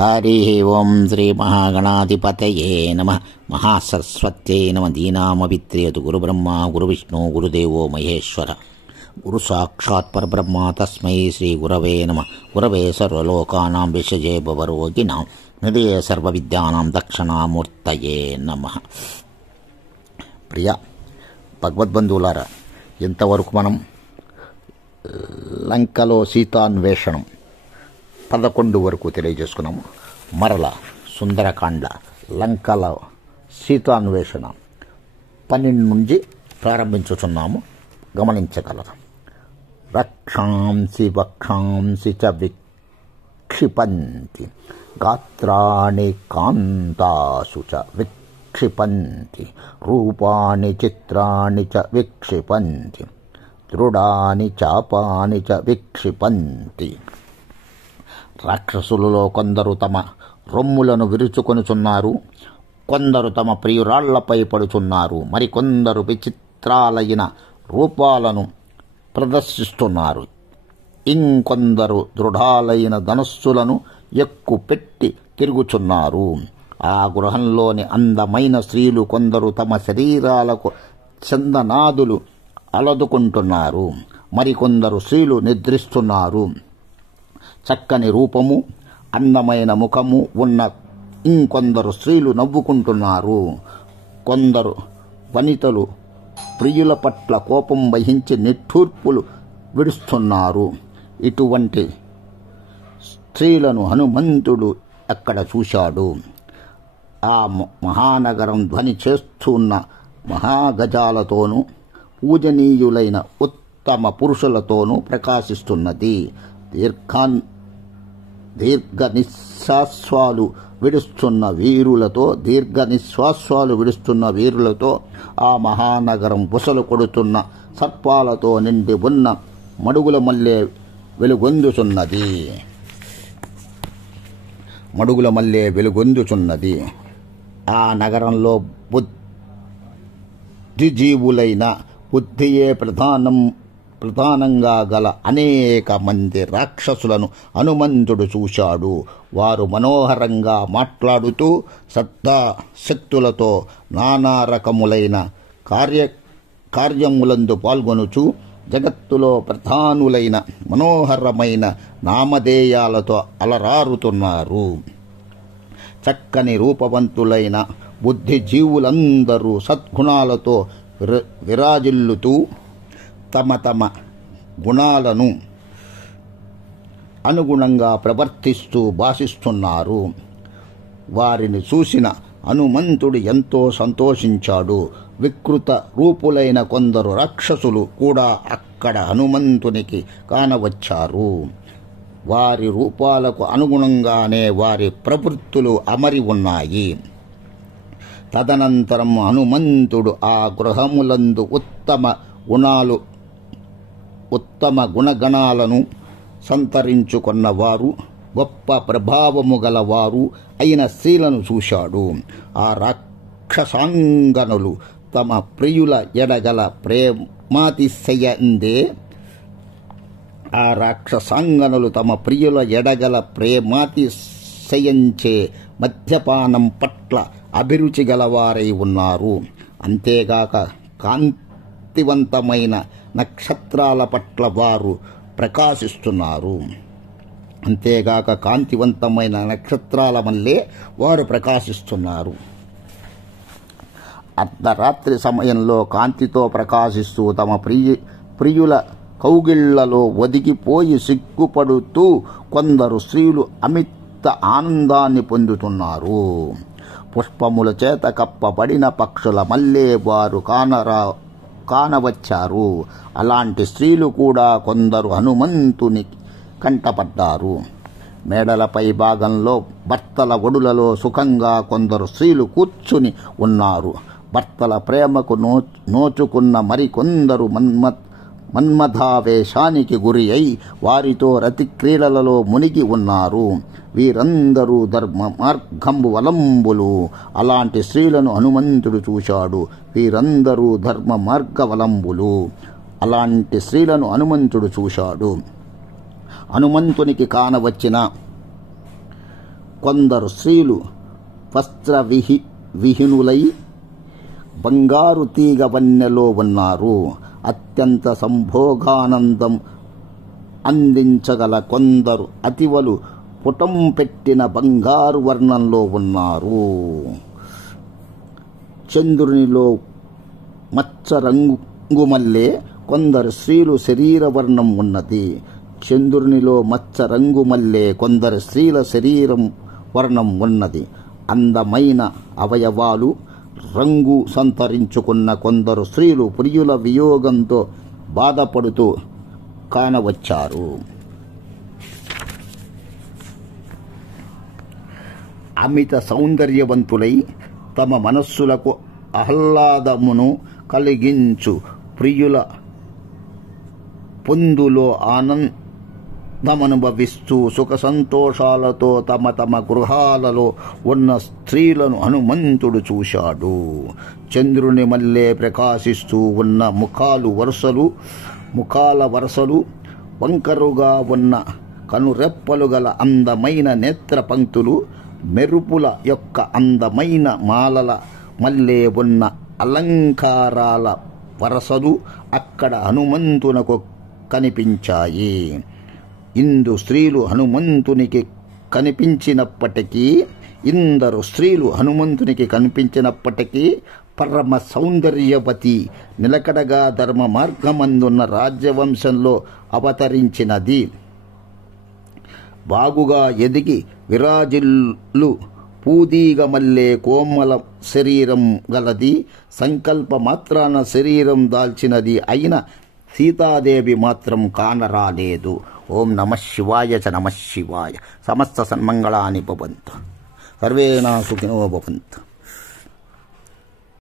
హరి ఓం శ్రీ మహాగణాధిపతయే నమః. మహాసరస్వత్యై నమః. దీనామవిత్రేతు గురుబ్రహ్మ గురువిష్ణు గురుదేవో మహేశ్వర. గురు సాక్షాత్ పరబ్రహ్మ తస్మై శ్రీ గురవే నమః. గురవే సర్వలోకానాం విషజే భవరోగిణాం నిధయే సర్వవిద్యానాం దక్షిణామూర్తయే నమః. ప్రియ భగవద్బంధువులారా, ఇంతవరకు మనం లంకలో సీతాన్వేషణం 11 వరకు తెలియజేసుకున్నాము. మరల సుందరకాండ లంకలో సీతాన్వేషణ 12 నుంచి ప్రారంభించుచున్నాము. గమనించగలరు. రక్షాంసి వక్షాంసి చ విక్షిపంతి గాత్రాణి కాంతాసు చ విక్షిపంతి రూపాణి చిత్రాణి చ విక్షిపంతి దృఢాని చాపాని చ విక్షిపంతి. రాక్షసులలో కొందరు తమ రొమ్ములను విరుచుకొనుచున్నారు, కొందరు తమ ప్రియురాళ్లపై పడుచున్నారు, మరికొందరు విచిత్రాలైన రూపాలను ప్రదర్శిస్తున్నారు. ఇంకొందరు దృఢాలైన ధనస్సులను ఎక్కుపెట్టి తిరుగుచున్నారు. ఆ గృహంలోని అందమైన స్త్రీలు కొందరు తమ శరీరాలకు చందనాదులు అలదుకుంటున్నారు, మరికొందరు స్త్రీలు నిద్రిస్తున్నారు. చక్కని రూపము, అందమైన ముఖము ఉన్న ఇంకొందరు స్త్రీలు నవ్వుకుంటున్నారు. కొందరు వనితలు ప్రియుల పట్ల కోపం వహించి నిట్టూర్పులు విడుస్తున్నారు. ఇటువంటి స్త్రీలను హనుమంతుడు అక్కడ చూశాడు. ఆ మహానగరం ధ్వని చేస్తున్న మహాగజాలతోనూ పూజనీయులైన ఉత్తమ పురుషులతోనూ ప్రకాశిస్తున్నది. దీర్ఘ నిశ్వాసాలు విడుస్తున్న వీరులతో ఆ మహానగరం బుసలు కొడుతున్న సర్పాలతో నిండి ఉన్న మడుగుల మల్లె వెలుగొందుచున్నది. ఆ నగరంలో బుద్ధిజీవులైన బుద్ధియే ప్రధానంగా గల అనేక మంది రాక్షసులను హనుమంతుడు చూశాడు. వారు మనోహరంగా మాట్లాడుతూ శక్తులతో నానా రకములైన కార్యములందు పాల్గొనుచు జగత్తులో ప్రధానులైన మనోహరమైన నామధేయాలతో అలరారుతున్నారు. చక్కని రూపవంతులైన బుద్ధిజీవులందరూ సద్గుణాలతో విరాజిల్లుతూ తమ తమ గుణాలను అనుగుణంగా ప్రవర్తిస్తూ భాషిస్తున్నారు. వారిని చూసిన హనుమంతుడు ఎంతో సంతోషించాడు. వికృత రూపులైన కొందరు రాక్షసులు కూడా అక్కడ హనుమంతునికి కానవచ్చారు. వారి రూపాలకు అనుగుణంగానే వారి ప్రవృత్తులు అమరి ఉన్నాయి. తదనంతరం హనుమంతుడు ఆ గృహములందు ఉత్తమ గుణగణాలను సంతరించుకున్నవారు, గొప్ప ప్రభావము గలవారు అయిన స్త్రీలను చూశాడు. ఆ రాక్షసాంగనులు తమ ప్రియుల ఎడగల ప్రేమాతిశయంచే మద్యపానం పట్ల అభిరుచి గలవారై ఉన్నారు. అంతేగాక కాంతివంతమైన నక్షత్రాల పట్ల వారు ప్రకాశిస్తున్నారు. వారు ప్రకాశిస్తున్నారు. అర్ధరాత్రి సమయంలో కాంతితో ప్రకాశిస్తూ తమ ప్రియుల కౌగిళ్లలో ఒదిగిపోయి సిగ్గుపడుతూ కొందరు స్త్రీలు అమిత ఆనందాన్ని పొందుతున్నారు. పుష్పముల చేత కప్పబడిన పక్షుల మల్లే వారు కానవచ్చారు. అలాంటి స్త్రీలు కూడా కొందరు హనుమంతుని కంటపడ్డారు. మేడలపై భాగంలో భర్తల ఒడులలో సుఖంగా కొందరు స్త్రీలు కూర్చుని ఉన్నారు. భర్తల ప్రేమకు నోచుకున్న మరికొందరు మన్మథావేశానికి గురి అయి వారితో రతి క్రీడలలో మునిగి ఉన్నారు. వీరందరూ ధర్మ మార్గంబువలంబులు. అలాంటి స్త్రీలను హనుమంతుడు చూశాడు. వీరందరూ ధర్మ మార్గవలంబులు. హనుమంతునికి కానవచ్చిన కొందరు స్త్రీలు విహీనులై బంగారు తీగ వన్నెలో ఉన్నారు. అత్యంత సంభోగానందం అందించగల కొందరు అతివలు పుటం పెట్టిన బంగారు వర్ణంలో ఉన్నారు. చంద్రునిలో మచ్చ రంగుమల్లే కొందరు స్త్రీలు శరీర వర్ణం ఉన్నది. చంద్రునిలో మచ్చ రంగుమల్లే కొందరు స్త్రీల శరీరం వర్ణం ఉన్నది. అందమైన అవయవాలు రంగు సంతరించుకున్న కొందరు స్త్రీలు ప్రియుల వియోగంతో బాధపడుతూ కానవచ్చారు. అమిత సౌందర్యవంతులై తమ మనస్సులకు ఆహ్లాదమును కలిగించు ప్రియుల పొందులో ఆనందమనుభవిస్తూ సుఖ సంతోషాలతో తమ తమ గృహాలలో ఉన్న స్త్రీలను హనుమంతుడు చూశాడు. చంద్రుని మల్లె ప్రకాశిస్తూ ఉన్న ముఖాల వరుసలు, వంకరుగా ఉన్న కనురెప్పలు గల అందమైన నేత్ర పంక్తులు, మెరుపుల యొక్క అందమైన మాలల మల్లె ఉన్న అలంకారాల వరసలు అక్కడ హనుమంతునకు కనిపించాయి. ఇందు స్త్రీలు హనుమంతునికి కనిపించినప్పటికీ పరమ సౌందర్యవతి నిలకడగా ధర్మ మార్గమందున్న రాజ్యవంశంలో అవతరించినది. బాగుగా ఎదిగి విరాజిల్లు పూదీగ మల్లె కోమల శరీరం గలది, సంకల్ప మాత్రాన శరీరం దాల్చినది అయిన సీతాదేవి మాత్రం కానరాలేదు. ఓం నమః శివాయ చ నమః శివాయ. సమస్త సన్మంగళాని భవంతు. సర్వే సుఖినో భవంతు.